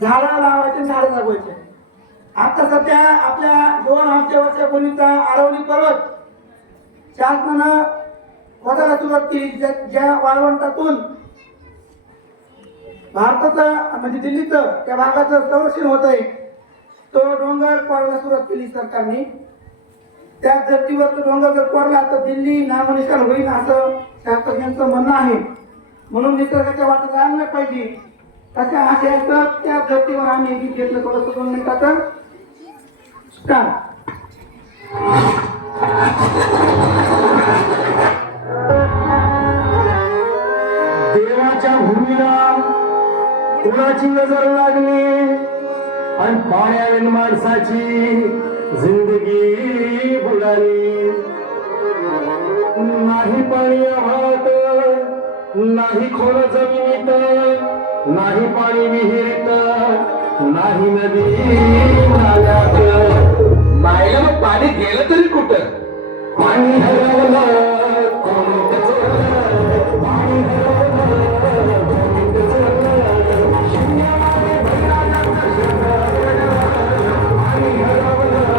झाडं लावायचे, झाडं जगवायचे. आता सध्या आपल्या 2-8 वर्षापूर्वीचा आरवली पर्वत शासनानं वडायला सुरुवात केली. ज्या वाळवंटातून भारताचं म्हणजे दिल्लीचं त्या भागाचं संरक्षण होत आहे, तो डोंगर कोरायला सुरुवात केली सरकारने. त्या धर्तीवर तो डोंगर जर कोरला तर दिल्ली नामनिशाण होईल असं शास्त्रज्ञांचं म्हणणं आहे. म्हणून निसर्गाच्या वाटेत आणलं पाहिजे. तशा आशयाचं त्या धर्तीवर आम्ही गीत घेतलं. थोडंसं 2 मिनिटाचं स्टार्ट. देवाच्या भूमीला कुणाची नजर लागली आणि पाण्याने माणसाची जिंदगी बुडाली. नाही पाणी आहात, नाही खोल जमिनीत, नाही पाणी विहिरीत, नाही नदी नाल्यात. मायला मग पाणी गेलं तरी कुठं? पाणी हरवलं कोण त्याचं, पाणी हरवलं कोण त्याचं, शून्यामध्ये भैराजाचं शहर, पाणी हरवलं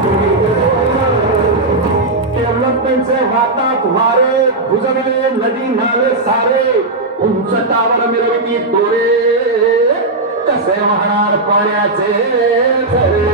कोण त्याचं. डेव्हलपमेंटचे हातात वारे, बुजवले नदी नाले सारे, उंच टावर मिरवणी तोरे, कसे वाहणार पाण्याचे झरे.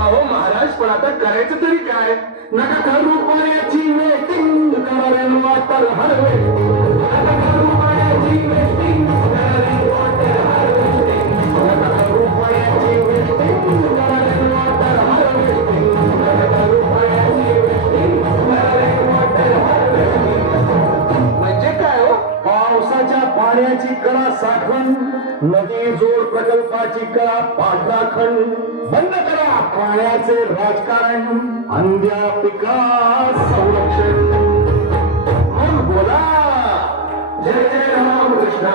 अहो महाराज, पण आता करायचं तरी काय? नका करू पाण्याची वेटिंग, करा वॉटर हार्वेस्टिंग. नका करू पाण्याची वेटिंग, करा वॉटर हार्वेस्टिंग. नका करू पाण्याची वेटिंग, करा वॉटर हार्वेस्टिंग. नका करू पाण्याची वेटिंग, करा वॉटर हार्वेस्टिंग. म्हणजे काय हो? पावसाच्या पाण्याची कळा साठवण, नदी जोड प्रकल्पाची कळा पाडला खंड. बंद करा पाण्याचे राजकारण, अंध्या पिका संरक्षण. मग बोला. जय जय राम कृष्ण